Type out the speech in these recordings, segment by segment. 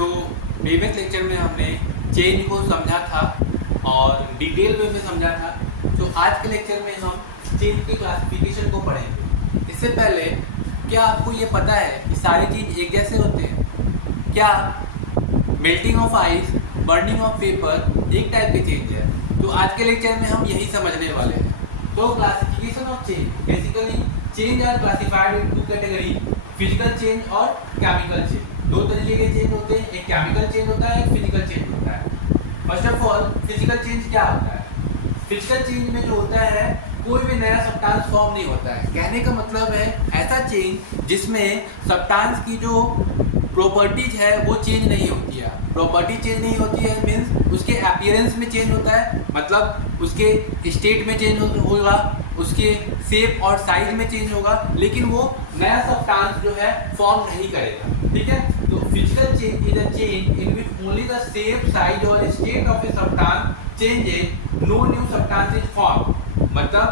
So previous lecture में हमने change को समझा था और डिटेल वे में समझा था। तो आज के लेक्चर में हम चेंज की क्लासिफिकेशन को पढ़ेंगे। इससे पहले क्या आपको ये पता है कि सारे चीज़ एक जैसे होते हैं? क्या melting of ice, burning of paper एक टाइप के चेंज है? तो आज के लेक्चर में हम यही समझने वाले हैं। तो classification of change, basically change are classified in two category, physical change और केमिकल चेंज। दो तरीके के चेंज होते हैं, एक केमिकल चेंज होता है, एक फिजिकल चेंज होता है। First of all physical change क्या होता है? फिजिकल चेंज में जो होता है कोई भी नया सब्सटेंस फॉर्म नहीं होता है। कहने का मतलब है ऐसा चेंज जिसमें सब्सटेंस की जो प्रॉपर्टीज है वो चेंज नहीं होती है। प्रॉपर्टी चेंज नहीं होती है मीन्स उसके अपीयरेंस में चेंज होता है, मतलब उसके स्टेट में चेंज होगा, उसके शेप और साइज में चेंज होगा, लेकिन वो नया सब्सटेंस जो है फॉर्म नहीं करेगा। ठीक है, तो physical change is a change in which only the shape, size और state of a substance changes, no new substance is form. मतलब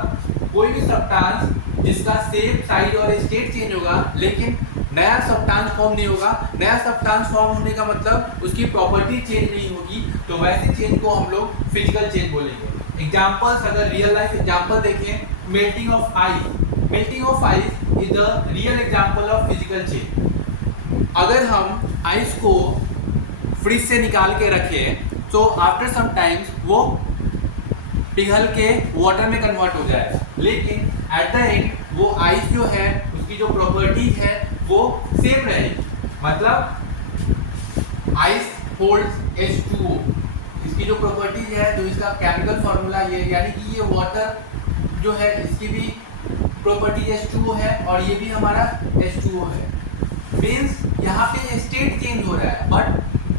कोई भी सब्सटेंस जिसका शेप, साइज और स्टेट चेंज होगा लेकिन नया सब्सटेंस फॉर्म नहीं होगा। नया सब्सटेंस फॉर्म होने का मतलब उसकी प्रॉपर्टी चेंज नहीं होगी, तो वैसे चेंज को हम लोग फिजिकल चेंज बोलेंगे। एग्जांपल्स, अगर रियल लाइफ एग्जांपल देखें, melting of ice. Melting of ice is the real example of physical change. अगर हम आइस को फ्रिज से निकाल के रखें तो आफ्टर सम टाइम्स वो पिघल के वाटर में कन्वर्ट हो जाए, लेकिन एट द एंड वो आइस जो है उसकी जो प्रॉपर्टी है वो सेम रहेगी। मतलब आइस होल्ड्स H2O, इसकी जो प्रॉपर्टीज है, जो इसका केमिकल फार्मूला ये, यानी कि ये वाटर जो है इसकी भी प्रॉपर्टी H2O है और ये भी हमारा H2O है। मीन्स यहाँ पे स्टेट चेंज हो रहा है बट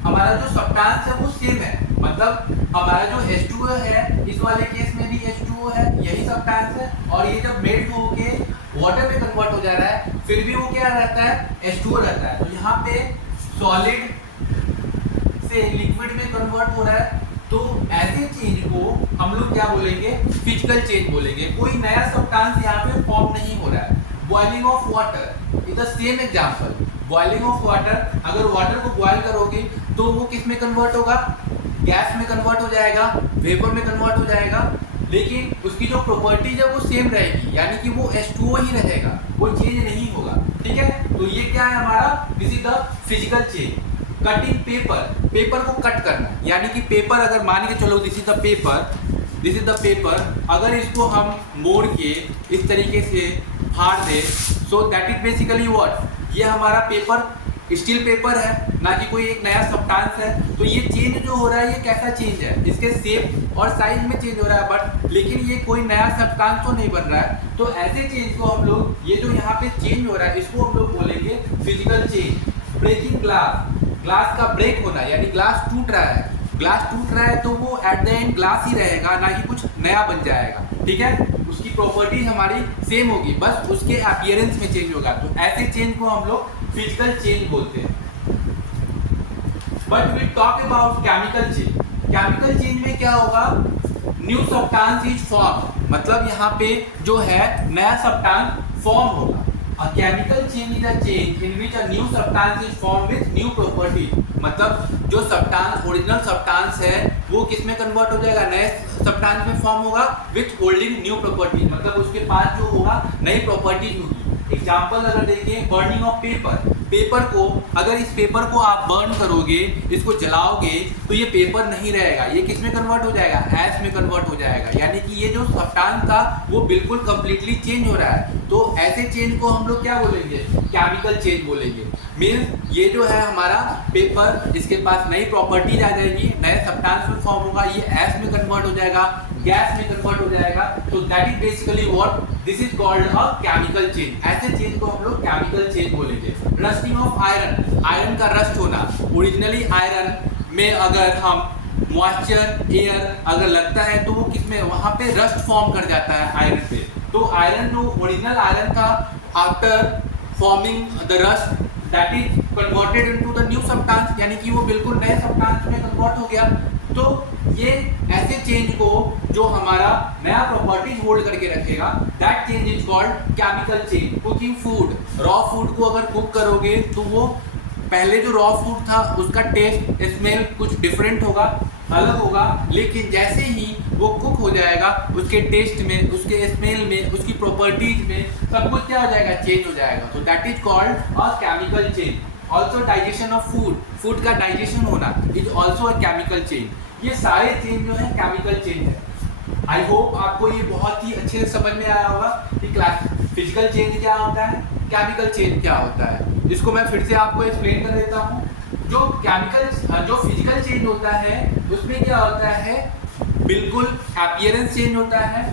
हमारा जो सब्सटेंस है वो सेम है। मतलब हमारा जो H2O है, इस वाले केस में भी H2O है, यही सब्सटेंस है, और ये जब मेल्ट होके वाटर में कन्वर्ट हो जा रहा है फिर भी वो क्या रहता है? H2O रहता है। तो यहाँ पे सॉलिड से लिक्विड में कन्वर्ट हो रहा है, तो ऐसे चेंज को हम लोग क्या बोलेंगे? फिजिकल चेंज बोलेंगे। कोई नया सब्सटेंस यहाँ पे फॉर्म नहीं हो रहा है। Boiling of water is the same example. Boiling of water, अगर वाटर को बॉयल करोगे तो वो किस में कन्वर्ट होगा? गैस में कन्वर्ट हो जाएगा, वेपर में कन्वर्ट हो जाएगा, लेकिन उसकी जो प्रॉपर्टीज है वो सेम रहेगी, यानी कि वो H2O ही रहेगा, वो चेंज नहीं होगा। ठीक है, तो ये क्या है हमारा? This is the physical change. Cutting paper, paper को कट करना, यानी कि पेपर अगर मान के चलो this is the paper, this is the paper, अगर इसको हम मोड़ के इस तरीके से फाड़ दे, so that is basically what? ये हमारा पेपर स्टील पेपर है, ना कि कोई एक नया सब्सटेंस है। तो ये चेंज जो हो रहा है ये कैसा चेंज है? इसके शेप और साइज में चेंज हो रहा है बट लेकिन ये कोई नया सब्सटेंस तो नहीं बन रहा है। तो ऐसे चेंज को हम लोग, ये जो यहाँ पे चेंज हो रहा है इसको हम लोग बोलेंगे physical change. Breaking glass, glass का ब्रेक होना, यानी ग्लास टूट रहा है, ग्लास टूट रहा है तो वो एट द एंड ग्लास ही रहेगा, ना कि कुछ नया बन जाएगा। ठीक है, उसकी प्रॉपर्टीज हमारी सेम होगी, बस उसके अपीयरेंस में चेंज होगा। तो ऐसे चेंज को हम लोग फिजिकल चेंज बोलते हैं। But we talk about chemical change. Chemical change में क्या होगा? न्यू सब्सटेंस इज फॉर्म, मतलब यहाँ पे जो है नया सब्सटेंस फॉर्म होगा। A chemical change is a change in which a new substance is formed with new property। मतलब जो सब्सटेंस, ओरिजिनल सब्सटेंस है वो किस में कन्वर्ट हो जाएगा? नए सब्सटेंस में फॉर्म होगा विथ होल्डिंग न्यू प्रॉपर्टीज, मतलब उसके पास जो होगा नई प्रॉपर्टीज होगी। एग्जाम्पल अगर देखें, बर्निंग ऑफ पेपर, पेपर को अगर इस पेपर को आप बर्न करोगे, इसको जलाओगे तो ये पेपर नहीं रहेगा, ये किस में कन्वर्ट हो जाएगा? ऐश में कन्वर्ट हो जाएगा, यानी कि ये जो सब्सटेंस था वो बिल्कुल कंप्लीटली चेंज हो रहा है। तो ऐसे चेंज को हम लोग क्या बोलेंगे? केमिकल चेंज बोलेंगे। मीन्स ये जो है हमारा पेपर, इसके पास नई प्रॉपर्टीज आ जाएगी, नए सब्सटेंस में फॉर्म होगा, ये ऐश में कन्वर्ट हो जाएगा, गैस में कन्वर्ट हो जाएगा। तो that is basically what? This is called a chemical change. ऐसे चेंज को हम लोग केमिकल चेंज बोलेंगे। रस्टिंग ऑफ आयरन, आयरन का रस्ट होना। ओरिजिनली आयरन में अगर हम मॉइस्चर, एयर अगर लगता है तो वो किस में? वहाँ पे रस्ट फॉर्म कर जाता है आयरन पे। तो आयरन जो ओरिजिनल आयरन था, after forming the rust that is converted into the new substance, यानी कि वो बिल्कुल नए सब्सटेंस में कन्वर्ट हो गया। तो ये ऐसे चेंज को जो हमारा नया प्रॉपर्टीज होल्ड करके रखेगा, that change is called chemical change. Cooking food, raw food को अगर कुक करोगे तो वो पहले जो रॉ फूड था उसका टेस्ट स्मेल कुछ डिफरेंट होगा, अलग होगा, लेकिन जैसे ही वो कुक हो जाएगा उसके टेस्ट में, उसके स्मेल में, उसकी प्रॉपर्टीज में सब कुछ क्या हो जाएगा, चेंज हो जाएगा। तो that is called a chemical change. Also digestion of food, food का डाइजेशन होना is also a chemical change. ये सारे चेंज जो है केमिकल चेंज है। आई होप आपको ये बहुत ही अच्छे से समझ में आया होगा कि क्लास फिजिकल चेंज क्या होता है, केमिकल चेंज क्या होता है। इसको मैं फिर से आपको एक्सप्लेन कर देता हूँ। जो फिजिकल चेंज होता है उसमें क्या होता है, बिल्कुल अपीयरेंस चेंज होता है,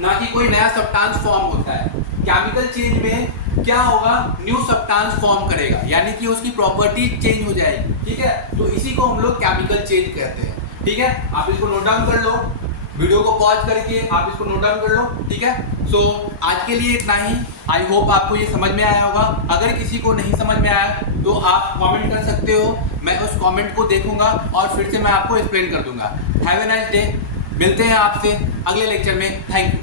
ना कि कोई नया सब्सटेंस फॉर्म होता है। केमिकल चेंज में क्या होगा, न्यू सब्सटेंस फॉर्म करेगा, यानी कि उसकी प्रॉपर्टी चेंज हो जाएगी। ठीक है, तो इसी को हम लोग केमिकल चेंज कहते हैं। ठीक है, आप इसको नोट डाउन कर लो, वीडियो को पॉज करके आप इसको नोट डाउन कर लो। ठीक है, सो आज के लिए इतना ही। आई होप आपको ये समझ में आया होगा। अगर किसी को नहीं समझ में आया तो आप कमेंट कर सकते हो, मैं उस कमेंट को देखूंगा और फिर से मैं आपको एक्सप्लेन कर दूंगा। Have a nice day. मिलते हैं आपसे अगले लेक्चर में। Thank you.